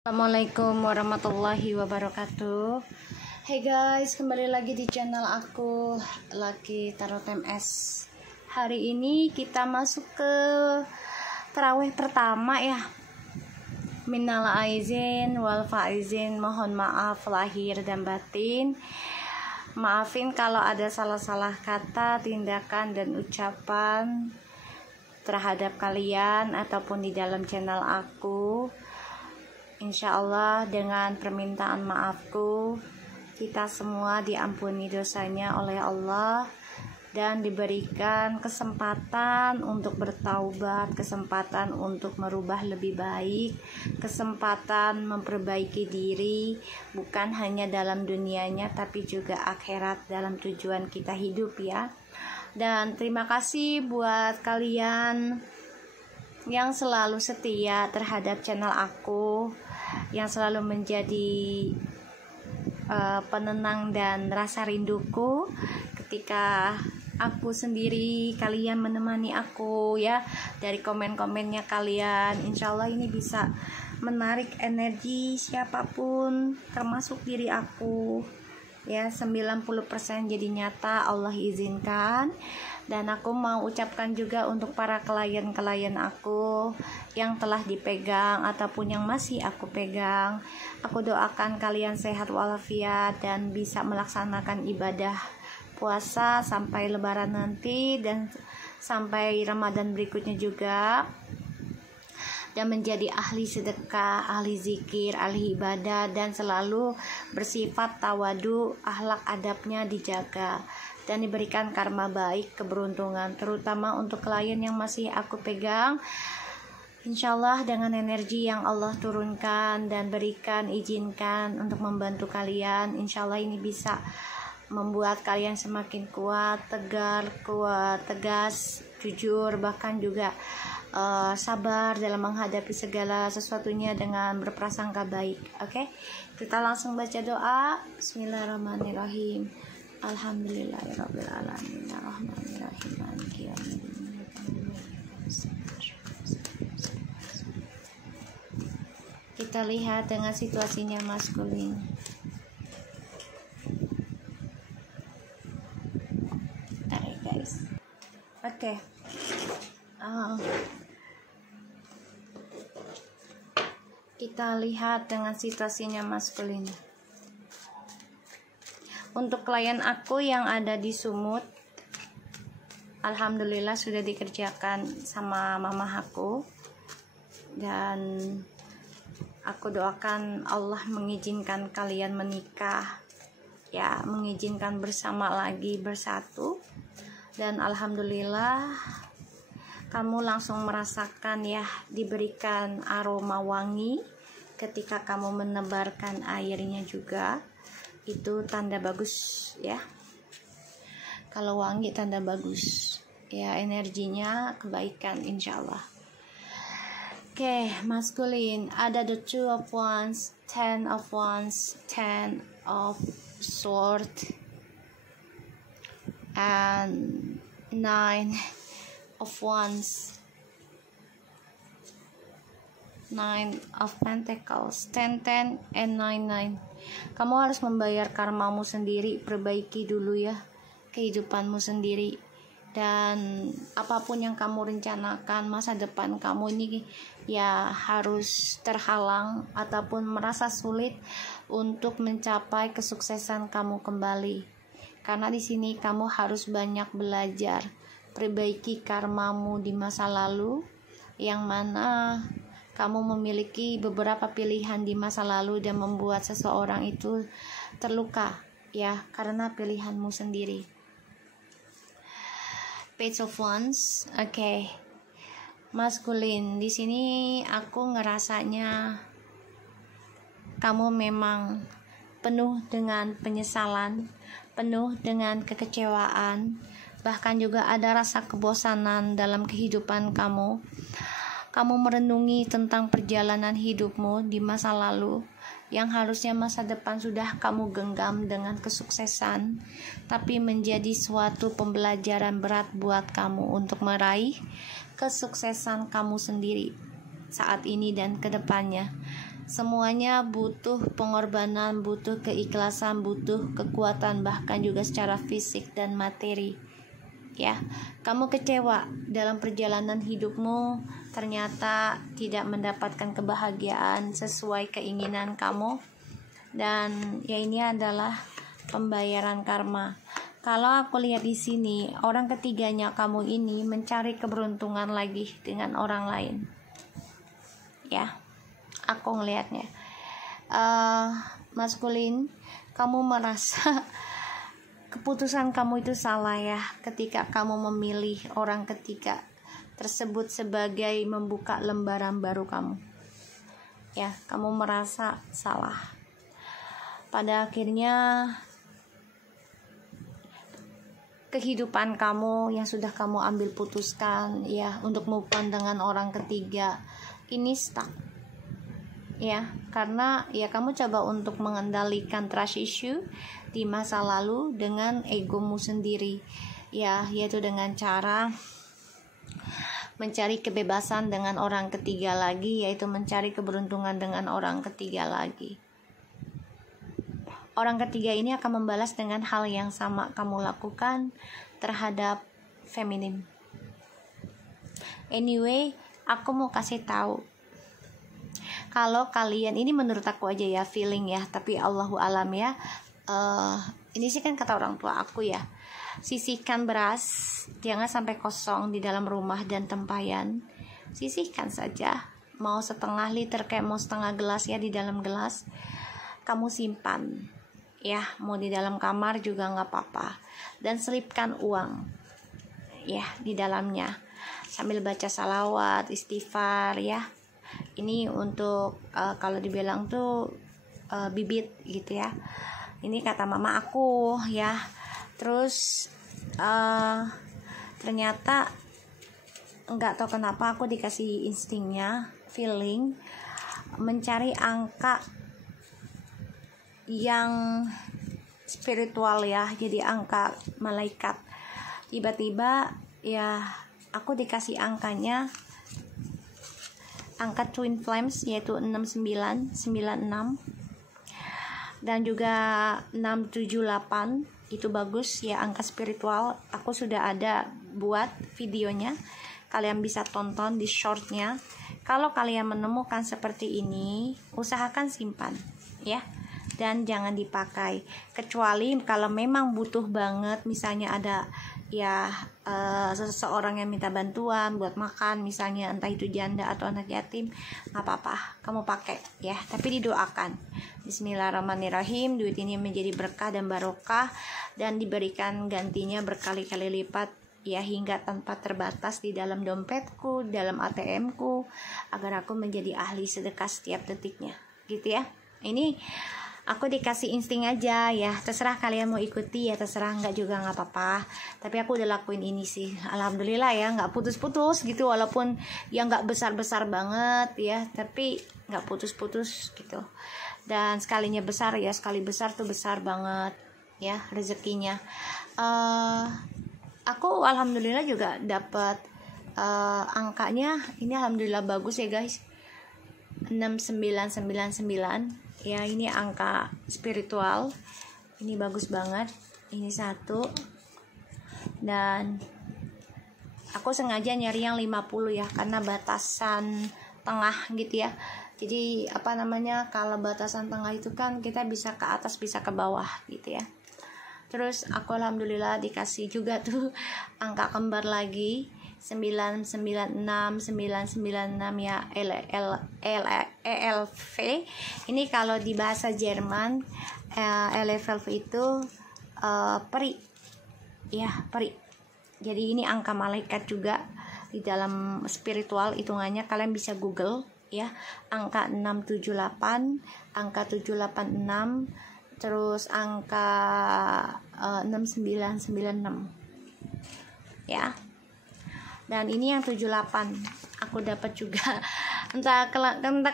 Assalamualaikum warahmatullahi wabarakatuh. Hey guys, kembali lagi di channel aku, Lucky Tarot MS. Hari ini kita masuk ke tarawih pertama ya. Minal aizin wal faizin, mohon maaf lahir dan batin. Maafin kalau ada salah-salah kata, tindakan dan ucapan terhadap kalian ataupun di dalam channel aku. Insya Allah dengan permintaan maafku, kita semua diampuni dosanya oleh Allah dan diberikan kesempatan untuk bertaubat, kesempatan untuk merubah lebih baik, kesempatan memperbaiki diri, bukan hanya dalam dunianya tapi juga akhirat dalam tujuan kita hidup ya. Dan terima kasih buat kalian yang selalu setia terhadap channel aku, yang selalu menjadi penenang dan rasa rinduku ketika aku sendiri, kalian menemani aku ya. Dari komen-komennya kalian, insya Allah ini bisa menarik energi siapapun termasuk diri aku ya. 90% jadi nyata Allah izinkan. Dan aku mau ucapkan juga untuk para klien-klien aku yang telah dipegang ataupun yang masih aku pegang. Aku doakan kalian sehat walafiat dan bisa melaksanakan ibadah puasa sampai lebaran nanti dan sampai Ramadan berikutnya juga. Dan menjadi ahli sedekah, ahli zikir, ahli ibadah, dan selalu bersifat tawadu, akhlak adabnya dijaga dan diberikan karma baik, keberuntungan, terutama untuk klien yang masih aku pegang. Insya Allah dengan energi yang Allah turunkan dan berikan, izinkan untuk membantu kalian, insya Allah ini bisa membuat kalian semakin kuat, tegar, kuat, tegas, jujur, bahkan juga sabar dalam menghadapi segala sesuatunya dengan berprasangka baik. Oke, kita langsung baca doa. Bismillahirrahmanirrahim. Alhamdulillahirabbil alamin arrahmanirrahim maliki yaumiddin. Kita lihat dengan situasinya maskulin. Guys. Oke. Kita lihat dengan situasinya maskulin. Untuk klien aku yang ada di Sumut, alhamdulillah sudah dikerjakan sama mama aku, dan aku doakan Allah mengizinkan kalian menikah ya, mengizinkan bersama lagi, bersatu. Dan alhamdulillah kamu langsung merasakan ya, diberikan aroma wangi ketika kamu menebarkan airnya juga. Itu tanda bagus ya. Kalau wangi tanda bagus ya, energinya kebaikan insya Allah. Oke, maskulin ada the 2 of wands, 10 of wands, 10 of sword, and 9 of wands, 9 of pentacles, 10 and 9. Kamu harus membayar karmamu sendiri, perbaiki dulu ya kehidupanmu sendiri. Dan apapun yang kamu rencanakan, masa depan kamu ini ya harus terhalang ataupun merasa sulit untuk mencapai kesuksesan kamu kembali. Karena di sini kamu harus banyak belajar, perbaiki karmamu di masa lalu, yang mana kamu memiliki beberapa pilihan di masa lalu dan membuat seseorang itu terluka ya karena pilihanmu sendiri. Page of Wands. Oke. Maskulin, di sini aku ngerasanya kamu memang penuh dengan penyesalan, penuh dengan kekecewaan, bahkan juga ada rasa kebosanan dalam kehidupan kamu. Kamu merenungi tentang perjalanan hidupmu di masa lalu yang harusnya masa depan sudah kamu genggam dengan kesuksesan, tapi menjadi suatu pembelajaran berat buat kamu untuk meraih kesuksesan kamu sendiri saat ini dan kedepannya. Semuanya butuh pengorbanan, butuh keikhlasan, butuh kekuatan, bahkan juga secara fisik dan materi. Ya, kamu kecewa dalam perjalanan hidupmu, ternyata tidak mendapatkan kebahagiaan sesuai keinginan kamu, dan ya ini adalah pembayaran karma. Kalau aku lihat di sini, orang ketiganya kamu ini mencari keberuntungan lagi dengan orang lain. Ya, aku ngelihatnya. Maskulin, kamu merasa keputusan kamu itu salah ya, ketika kamu memilih orang ketiga tersebut sebagai membuka lembaran baru kamu. Ya, kamu merasa salah. Pada akhirnya kehidupan kamu yang sudah kamu ambil putuskan ya untuk move on dengan orang ketiga ini stuck. Ya, karena ya kamu coba untuk mengendalikan trust issue di masa lalu dengan egomu sendiri. Ya, yaitu dengan cara mencari kebebasan dengan orang ketiga lagi, yaitu mencari keberuntungan dengan orang ketiga lagi. Orang ketiga ini akan membalas dengan hal yang sama kamu lakukan terhadap feminim. Anyway, aku mau kasih tahu, kalau kalian, ini menurut aku aja ya, feeling ya, tapi Allahu alam ya, ini sih kan kata orang tua aku ya, sisihkan beras, jangan sampai kosong di dalam rumah dan tempayan. Sisihkan saja, mau setengah liter kayak mau setengah gelas ya, di dalam gelas kamu simpan ya, mau di dalam kamar juga nggak apa-apa, dan selipkan uang ya di dalamnya sambil baca salawat, istighfar ya. Ini untuk kalau dibilang tuh bibit gitu ya, ini kata mama aku ya. Terus ternyata nggak tahu kenapa aku dikasih instingnya, feeling mencari angka yang spiritual ya, jadi angka malaikat. Tiba-tiba ya aku dikasih angkanya, angka twin flames, yaitu 6996 dan juga 678. Itu bagus ya, angka spiritual. Aku sudah ada buat videonya, kalian bisa tonton di shortnya. Kalau kalian menemukan seperti ini, usahakan simpan ya, dan jangan dipakai, kecuali kalau memang butuh banget, misalnya ada ya seseorang yang minta bantuan buat makan, misalnya entah itu janda atau anak yatim, nggak apa-apa kamu pakai ya, tapi didoakan Bismillahirrahmanirrahim, duit ini menjadi berkah dan barokah dan diberikan gantinya berkali-kali lipat ya, hingga tanpa terbatas di dalam dompetku, dalam ATM-ku, agar aku menjadi ahli sedekah setiap detiknya gitu ya. Ini aku dikasih insting aja ya, terserah kalian mau ikuti ya, terserah, nggak juga nggak apa-apa. Tapi aku udah lakuin ini sih, alhamdulillah ya, nggak putus-putus gitu, walaupun ya nggak besar-besar banget ya, tapi nggak putus-putus gitu. Dan sekalinya besar ya, sekali besar tuh besar banget ya rezekinya. Aku alhamdulillah juga dapat angkanya ini, alhamdulillah bagus ya guys, 6999 ya, ini angka spiritual, ini bagus banget, ini satu. Dan aku sengaja nyari yang 50 ya, karena batasan tengah gitu ya. Jadi apa namanya, kalau batasan tengah itu kan kita bisa ke atas bisa ke bawah gitu ya. Terus aku alhamdulillah dikasih juga tuh angka kembar lagi, 996 ya, ELV. Ini kalau di bahasa Jerman ELV itu peri ya, peri. Jadi ini angka malaikat juga di dalam spiritual hitungannya, kalian bisa Google ya, angka 678, angka 786, terus angka 6996 ya. Dan ini yang 78 aku dapat juga, entah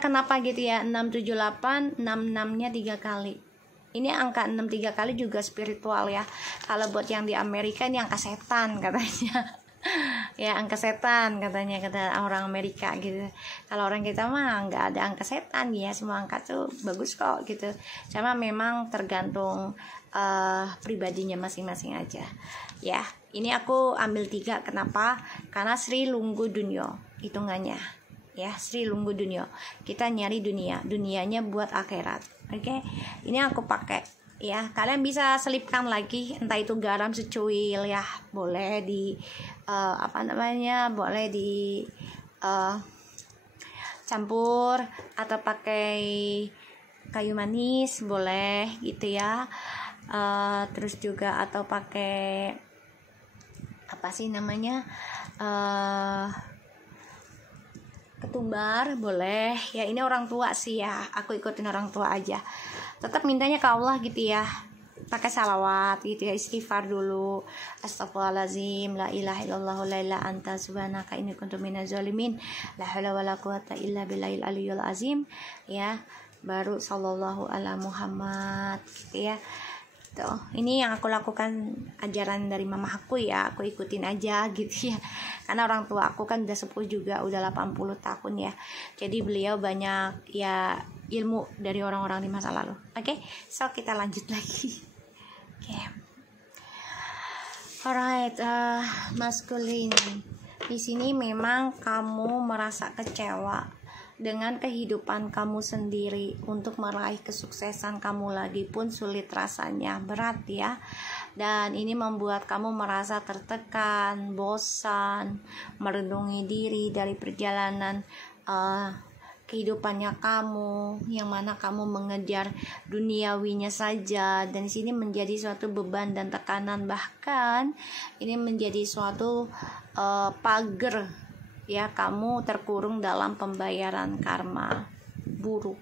kenapa gitu ya, 678, 66-nya 3 kali. Ini angka 6 3 kali juga spiritual ya. Kalau buat yang di Amerika ini angka setan katanya. ya angka setan katanya, kata orang Amerika gitu. Kalau orang kita mah nggak ada angka setan ya, semua angka tuh bagus kok gitu. Cuma memang tergantung pribadinya masing-masing aja ya. Ini aku ambil 3, kenapa? Karena Sri Lunggu Dunyo hitungannya ya, Sri Lunggu Dunyo, kita nyari dunianya buat akhirat. Oke, ini aku pakai ya. Kalian bisa selipkan lagi, entah itu garam secuil ya, boleh di boleh di campur, atau pakai kayu manis boleh gitu ya. Terus juga atau pakai apa sih namanya, ketumbar boleh ya. Ini orang tua sih ya, aku ikutin orang tua aja. Tetap mintanya ke Allah gitu ya, pakai salawat gitu ya, istighfar dulu, astagfirullahaladzim, la ilaha illallah, la ilaha anta subhanaka inni kuntu minaz zalimin, la haula wala quwata illa billahil aliyyil azim ya. Baru sallallahu ala Muhammad gitu ya. Tuh, ini yang aku lakukan, ajaran dari mama aku ya, aku ikutin aja gitu ya. Karena orang tua aku kan udah sepuh juga, udah 80 tahun ya. Jadi beliau banyak ya ilmu dari orang-orang di masa lalu. Oke, so kita lanjut lagi. Oke. Alright, maskulin. Di sini memang kamu merasa kecewa dengan kehidupan kamu sendiri. Untuk meraih kesuksesan kamu lagi pun sulit rasanya, berat ya. Dan ini membuat kamu merasa tertekan, bosan, merenungi diri dari perjalanan kehidupannya kamu, yang mana kamu mengejar duniawinya saja, dan di sini menjadi suatu beban dan tekanan, bahkan ini menjadi suatu pagar ya, kamu terkurung dalam pembayaran karma buruk.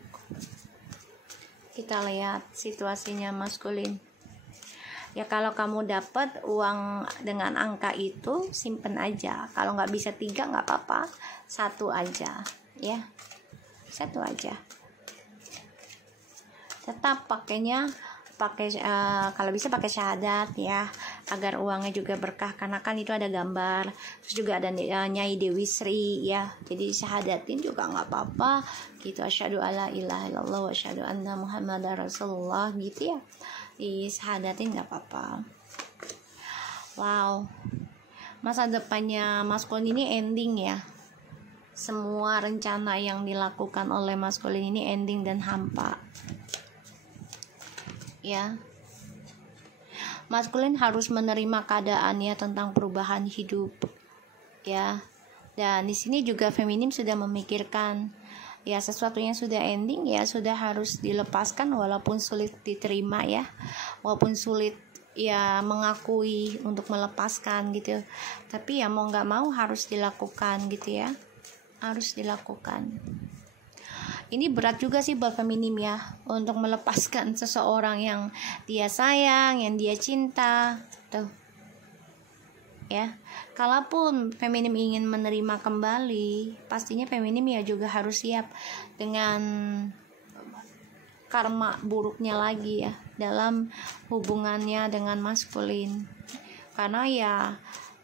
Kita lihat situasinya maskulin ya. Kalau kamu dapat uang dengan angka itu, simpen aja. Kalau nggak bisa 3 nggak apa-apa, 1 aja ya, 1 aja. Tetap pakainya kalau bisa pakai syahadat ya, agar uangnya juga berkah, karena kan itu ada gambar. Terus juga ada Nyai Dewi Sri ya, jadi syahadatin juga nggak apa-apa gitu. Asyhadu alla ilaha illallah wa asyhadu anna muhammadar rasulullah gitu ya, di syahadatin nggak apa-apa. Wow, masa depannya maskulin ini ending ya. Semua rencana yang dilakukan oleh maskulin ini ending dan hampa ya. Maskulin harus menerima keadaannya tentang perubahan hidup ya. Dan di sini juga feminim sudah memikirkan ya, sesuatu yang sudah ending ya sudah harus dilepaskan, walaupun sulit diterima ya, walaupun sulit ya mengakui untuk melepaskan gitu. Tapi ya mau nggak mau harus dilakukan gitu ya, harus dilakukan. Ini berat juga sih buat feminim ya, untuk melepaskan seseorang yang dia sayang, yang dia cinta tuh ya. Kalaupun feminim ingin menerima kembali, pastinya feminim ya juga harus siap dengan karma buruknya lagi ya dalam hubungannya dengan maskulin. Karena ya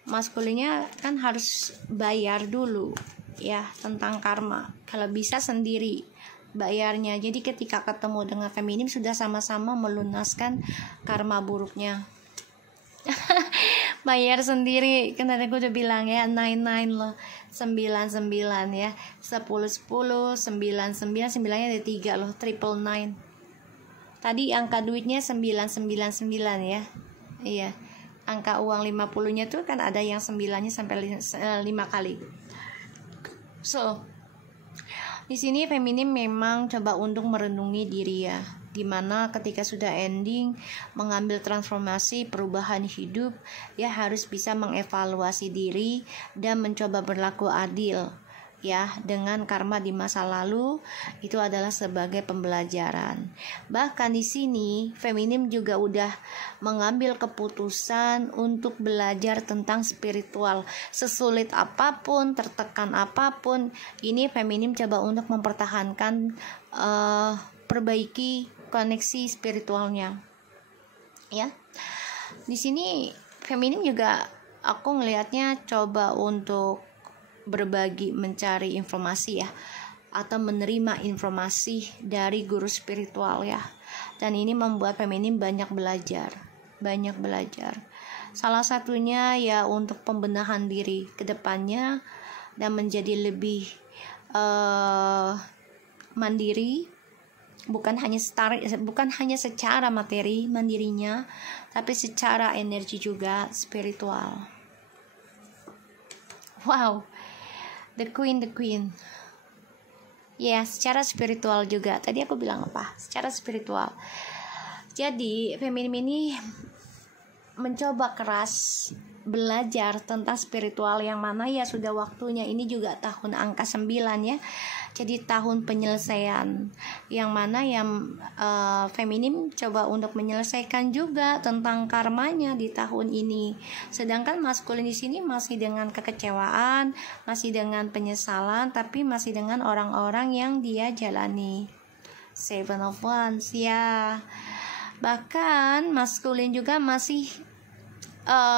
maskulinnya kan harus bayar dulu ya tentang karma, kalau bisa sendiri bayarnya. Jadi ketika ketemu dengan feminim sudah sama-sama melunaskan karma buruknya. Bayar sendiri, kan tadi aku udah bilang ya, 99 loh, 99 ya, 10 10 99, 9-nya ada 3 loh, 999. Tadi angka duitnya 999 ya. Iya. Angka uang 50-nya tuh kan ada yang 9-nya sampai 5 kali. So, di sini feminim memang coba untuk merenungi diri ya, dimana ketika sudah ending mengambil transformasi perubahan hidup ya, harus bisa mengevaluasi diri dan mencoba berlaku adil ya dengan karma di masa lalu. Itu adalah sebagai pembelajaran. Bahkan di sini feminim juga udah mengambil keputusan untuk belajar tentang spiritual. Sesulit apapun, tertekan apapun, ini feminim coba untuk mempertahankan, perbaiki koneksi spiritualnya ya. Di sini feminim juga aku ngelihatnya coba untuk berbagi, mencari informasi ya, atau menerima informasi dari guru spiritual ya. Dan ini membuat feminim banyak belajar. Salah satunya ya untuk pembenahan diri ke depannya dan menjadi lebih mandiri, bukan hanya secara materi mandirinya, tapi secara energi juga spiritual. Wow, the queen. Ya, secara spiritual juga. Tadi aku bilang apa? Secara spiritual. Jadi, feminim ini mencoba keras belajar tentang spiritual, yang mana ya sudah waktunya. Ini juga tahun angka 9 ya. Jadi tahun penyelesaian, yang mana yang feminim coba untuk menyelesaikan juga tentang karmanya di tahun ini. Sedangkan maskulin di sini masih dengan kekecewaan, masih dengan penyesalan, tapi masih dengan orang-orang yang dia jalani. Seven of Wands ya. Bahkan maskulin juga masih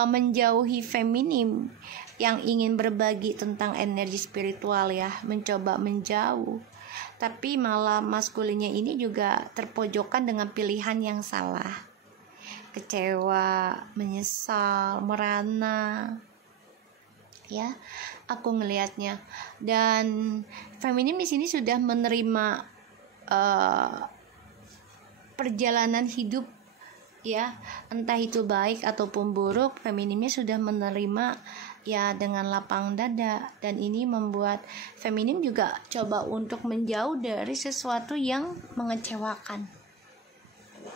menjauhi feminim yang ingin berbagi tentang energi spiritual ya, mencoba menjauh. Tapi malah maskulinnya ini juga terpojokkan dengan pilihan yang salah. Kecewa, menyesal, merana. Ya, aku ngelihatnya. Dan feminim di sini sudah menerima perjalanan hidup ya, entah itu baik ataupun buruk, feminimnya sudah menerima ya dengan lapang dada. Dan ini membuat feminim juga coba untuk menjauh dari sesuatu yang mengecewakan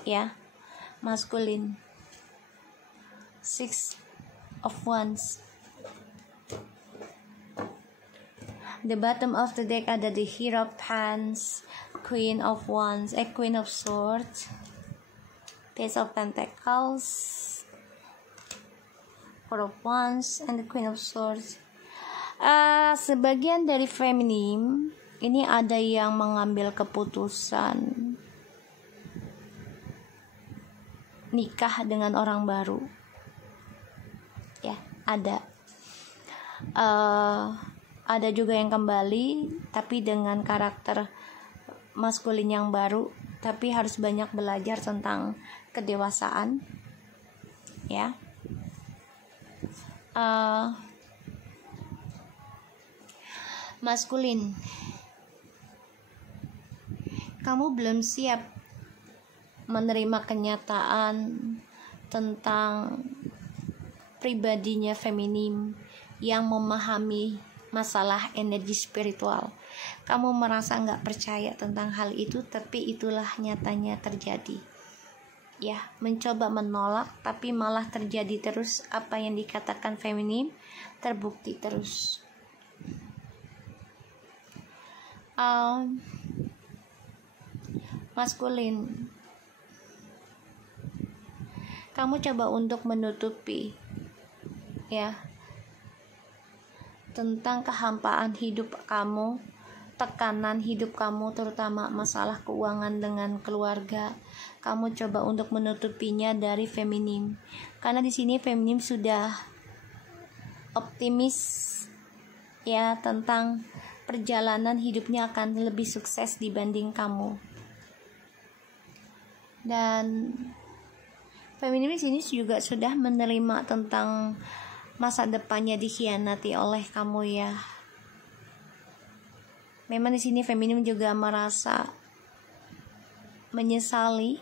ya. Maskulin, Six of Wands. The bottom of the deck ada the Hero of Wands, Queen of Wands, Queen of Swords, Page of Pentacles, Four of Wands, and the Queen of Swords. Sebagian dari feminim ini ada yang mengambil keputusan nikah dengan orang baru. Ya, ada. Ada juga yang kembali, tapi dengan karakter maskulin yang baru, tapi harus banyak belajar tentang kedewasaan ya. Maskulin, kamu belum siap menerima kenyataan tentang pribadinya feminim yang memahami masalah energi spiritual. Kamu merasa gak percaya tentang hal itu, tapi itulah nyatanya terjadi ya. Mencoba menolak, tapi malah terjadi terus. Apa yang dikatakan feminim terbukti terus. Maskulin, kamu coba untuk menutupi ya tentang kehampaan hidup kamu, tekanan hidup kamu, terutama masalah keuangan dengan keluarga. Kamu coba untuk menutupinya dari feminim, karena di sini feminim sudah optimis ya tentang perjalanan hidupnya akan lebih sukses dibanding kamu. Dan feminim di sini juga sudah menerima tentang masa depannya dikhianati oleh kamu ya. Memang di sini feminim juga merasa menyesali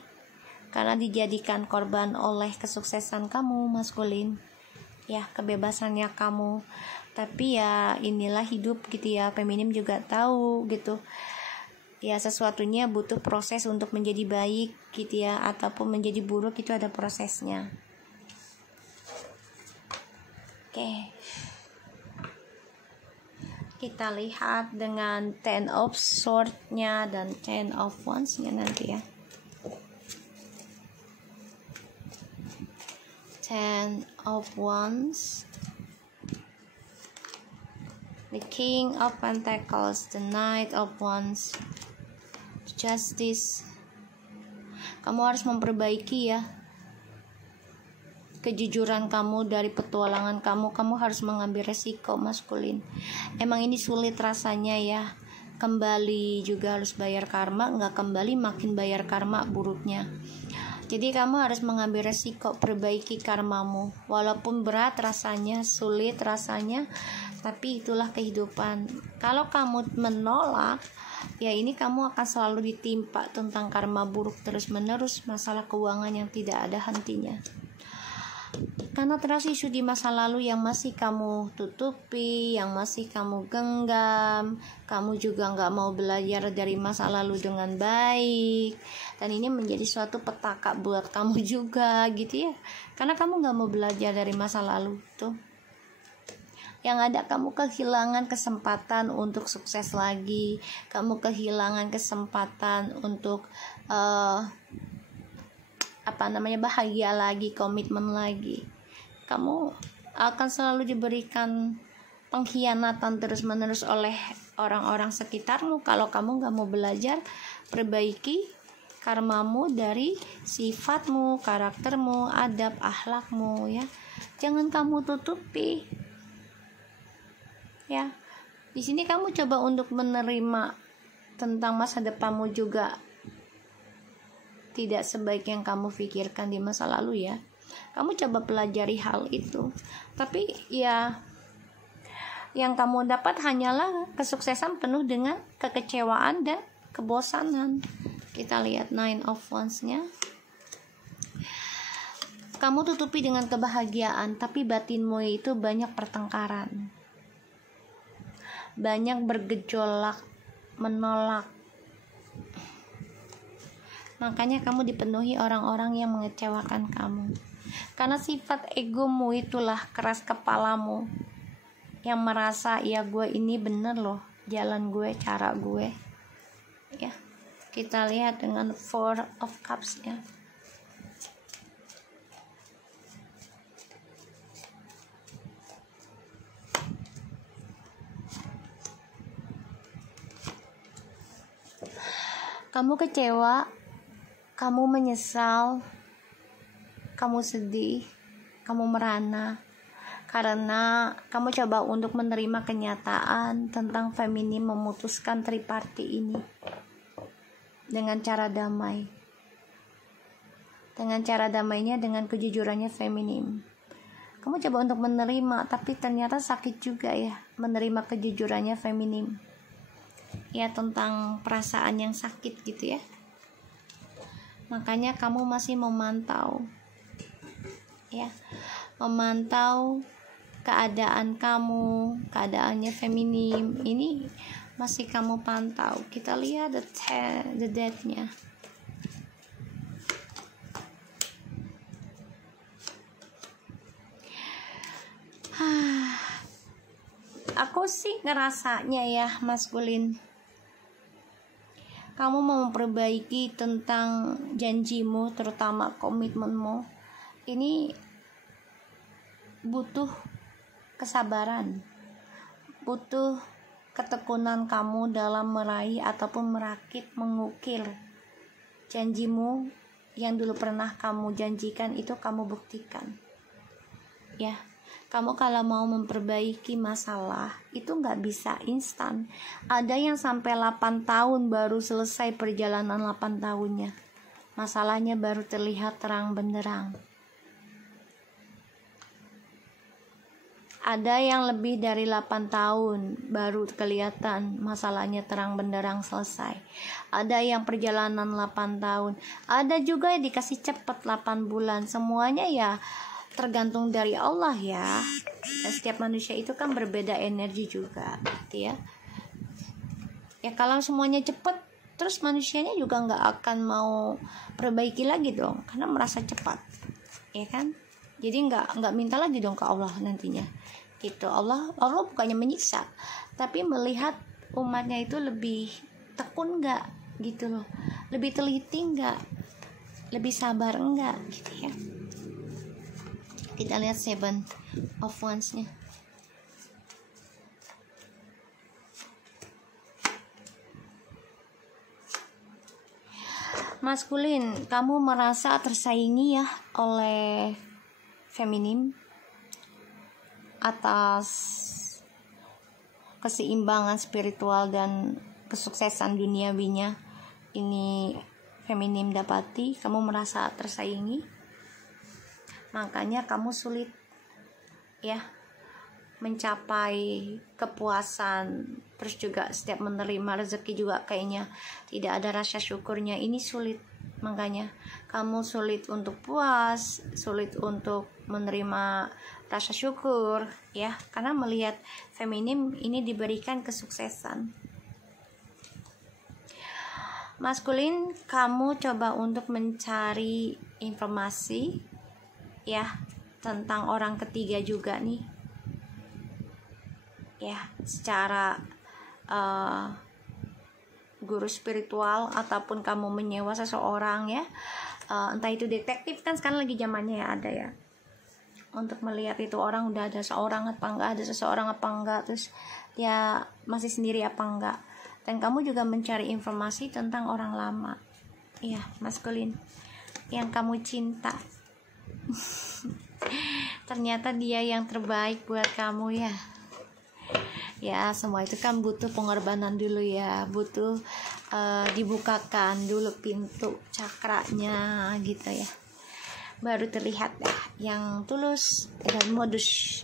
karena dijadikan korban oleh kesuksesan kamu maskulin ya, kebebasannya kamu. Tapi ya inilah hidup gitu ya, feminim juga tahu gitu ya, sesuatunya butuh proses untuk menjadi baik gitu ya, ataupun menjadi buruk itu ada prosesnya. Oke. Kita lihat dengan Ten of Swords-nya dan Ten of Wands-nya nanti ya. Ten of Wands, the King of Pentacles, the Knight of Wands, Justice. Kamu harus memperbaiki ya kejujuran kamu, dari petualangan kamu harus mengambil resiko maskulin. Emang ini sulit rasanya ya, kembali juga harus bayar karma, nggak kembali makin bayar karma buruknya. Jadi kamu harus mengambil resiko, perbaiki karmamu, walaupun berat rasanya, sulit rasanya, tapi itulah kehidupan. Kalau kamu menolak, ya ini kamu akan selalu ditimpa tentang karma buruk terus menerus, masalah keuangan yang tidak ada hentinya. Karena terus isu di masa lalu yang masih kamu tutupi, yang masih kamu genggam, kamu juga nggak mau belajar dari masa lalu dengan baik, dan ini menjadi suatu petaka buat kamu juga gitu ya, karena kamu nggak mau belajar dari masa lalu tuh. Yang ada kamu kehilangan kesempatan untuk sukses lagi, kamu kehilangan kesempatan untuk bahagia lagi, komitmen lagi. Kamu akan selalu diberikan pengkhianatan terus-menerus oleh orang-orang sekitarmu kalau kamu gak mau belajar perbaiki karmamu dari sifatmu, karaktermu, adab, akhlakmu ya. Jangan kamu tutupi. Ya. Di sini kamu coba untuk menerima tentang masa depanmu juga tidak sebaik yang kamu pikirkan di masa lalu ya. Kamu coba pelajari hal itu. Tapi ya yang kamu dapat hanyalah kesuksesan penuh dengan kekecewaan dan kebosanan. Kita lihat 9 of Wands-nya. Kamu tutupi dengan kebahagiaan, tapi batinmu itu banyak pertengkaran. Banyak bergejolak, menolak. Makanya kamu dipenuhi orang-orang yang mengecewakan kamu. Karena sifat egomu itulah, keras kepalamu, yang merasa ya gue ini bener loh, jalan gue, cara gue. Ya, kita lihat dengan 4 of Cups ya. Kamu kecewa, kamu menyesal, kamu sedih, kamu merana karena kamu coba untuk menerima kenyataan tentang feminim memutuskan triparti ini dengan cara damai. Dengan cara damainya, dengan kejujurannya feminim. Kamu coba untuk menerima, tapi ternyata sakit juga ya menerima kejujurannya feminim. Ya, tentang perasaan yang sakit gitu ya. Makanya kamu masih memantau. Ya, memantau keadaan kamu, keadaannya feminim. Ini masih kamu pantau. Kita lihat the death-nya. Aku sih ngerasanya ya maskulin, kamu mau memperbaiki tentang janjimu, terutama komitmenmu. Ini butuh kesabaran, butuh ketekunan kamu dalam meraih ataupun merakit, mengukir janjimu yang dulu pernah kamu janjikan, itu kamu buktikan. Ya, kamu kalau mau memperbaiki masalah itu nggak bisa instan. Ada yang sampai 8 tahun baru selesai perjalanan 8 tahunnya. Masalahnya baru terlihat terang benderang. Ada yang lebih dari 8 tahun baru kelihatan masalahnya terang benderang selesai. Ada yang perjalanan 8 tahun. Ada juga yang dikasih cepat 8 bulan. Semuanya ya tergantung dari Allah ya. Dan setiap manusia itu kan berbeda energi juga gitu ya. Ya kalau semuanya cepat, terus manusianya juga nggak akan mau perbaiki lagi dong, karena merasa cepat, ya kan? Jadi nggak minta lagi dong ke Allah nantinya gitu. Allah bukannya menyiksa, tapi melihat umatnya itu lebih tekun nggak gitu loh, lebih teliti nggak, lebih sabar nggak gitu ya. Kita lihat 7 of Wands-nya. Maskulin, kamu merasa tersaingi ya oleh feminim atas keseimbangan spiritual dan kesuksesan duniawinya ini feminim dapati, kamu merasa tersaingi, makanya kamu sulit ya mencapai kepuasan, terus juga setiap menerima rezeki juga kayaknya tidak ada rasa syukurnya. Ini sulit, makanya kamu sulit untuk puas, sulit untuk menerima rasa syukur ya, karena melihat feminim ini diberikan kesuksesan. Maskulin, kamu coba untuk mencari informasi ya tentang orang ketiga juga nih ya, secara guru spiritual ataupun kamu menyewa seseorang ya, entah itu detektif, kan sekarang lagi zamannya ya, ada ya, untuk melihat itu orang udah ada seorang apa enggak, ada seseorang apa enggak, terus dia masih sendiri apa enggak. Dan kamu juga mencari informasi tentang orang lama ya, maskulin, yang kamu cinta. Ternyata dia yang terbaik buat kamu ya. Ya, semua itu kan butuh pengorbanan dulu ya, butuh dibukakan dulu pintu cakranya gitu ya, baru terlihat ya yang tulus dan modus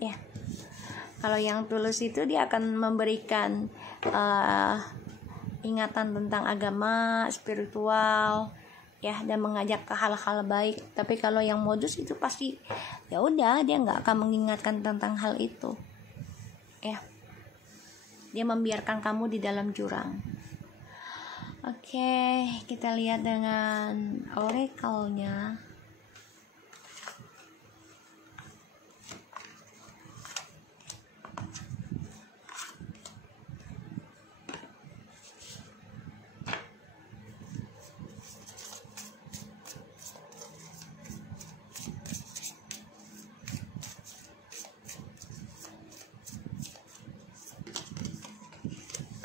ya. Kalau yang tulus itu dia akan memberikan ingatan tentang agama, spiritual ya, dan mengajak ke hal-hal baik. Tapi kalau yang modus itu pasti ya udah, dia nggak akan mengingatkan tentang hal itu ya, dia membiarkan kamu di dalam jurang. Oke, kita lihat dengan oracle-nya.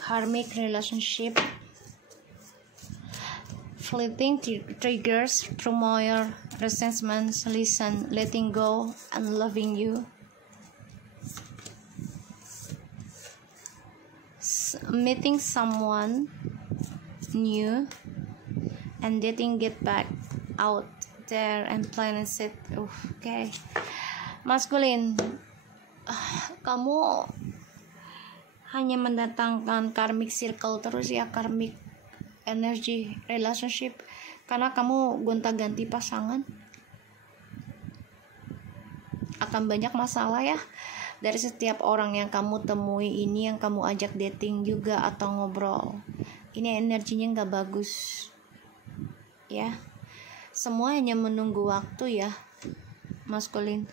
Karmic relationship, fleeting triggers, turmoil, resentment, listen, letting go, and loving you. Meeting someone new and dating, get back out there and plan and set. Okay, maskulin, kamu hanya mendatangkan karmic circle terus ya, karmic energy relationship, karena kamu gonta-ganti pasangan, akan banyak masalah ya dari setiap orang yang kamu temui ini, yang kamu ajak dating juga atau ngobrol. Ini energinya nggak bagus ya, semua hanya menunggu waktu ya, maskulin,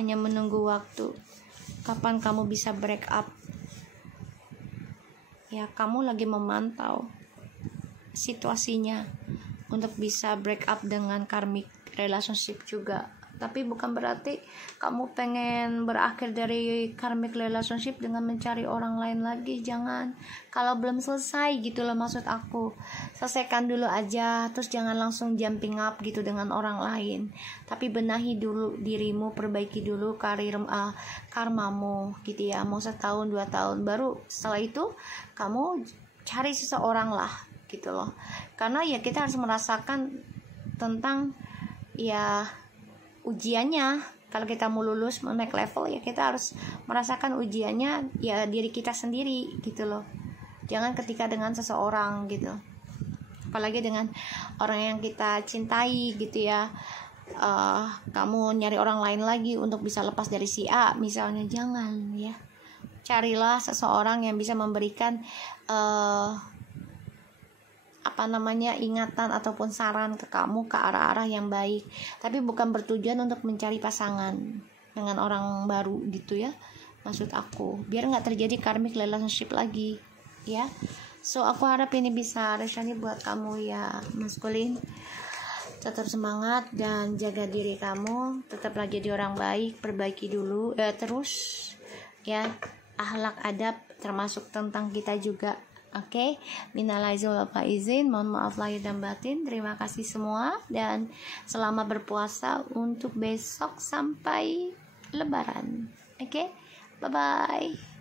hanya menunggu waktu kapan kamu bisa break up ya. Kamu lagi memantau situasinya untuk bisa break up dengan karmic relationship juga, tapi bukan berarti kamu pengen berakhir dari karmic relationship dengan mencari orang lain lagi. Jangan, kalau belum selesai gitu loh, maksud aku selesaikan dulu aja, terus jangan langsung jumping up gitu dengan orang lain, tapi benahi dulu dirimu, perbaiki dulu karmamu gitu ya, mau 1 tahun 2 tahun, baru setelah itu kamu cari seseorang lah gitu loh. Karena ya kita harus merasakan tentang ya ujiannya. Kalau kita mau lulus, mau naik level, ya kita harus merasakan ujiannya ya diri kita sendiri gitu loh. Jangan ketika dengan seseorang gitu, apalagi dengan orang yang kita cintai gitu ya, kamu nyari orang lain lagi untuk bisa lepas dari si A misalnya. Jangan ya, carilah seseorang yang bisa memberikan ingatan ataupun saran ke kamu ke arah-arah yang baik, tapi bukan bertujuan untuk mencari pasangan dengan orang baru gitu ya, maksud aku, biar nggak terjadi karmic relationship lagi ya. So aku harap ini bisa resonate buat kamu ya, maskulin. Tetap semangat dan jaga diri kamu, tetaplah jadi orang baik, perbaiki dulu terus ya akhlak adab, termasuk tentang kita juga Oke, minal aizin wal faizin, mohon maaf lahir dan batin. Terima kasih semua dan selamat berpuasa untuk besok sampai Lebaran. Oke, bye bye.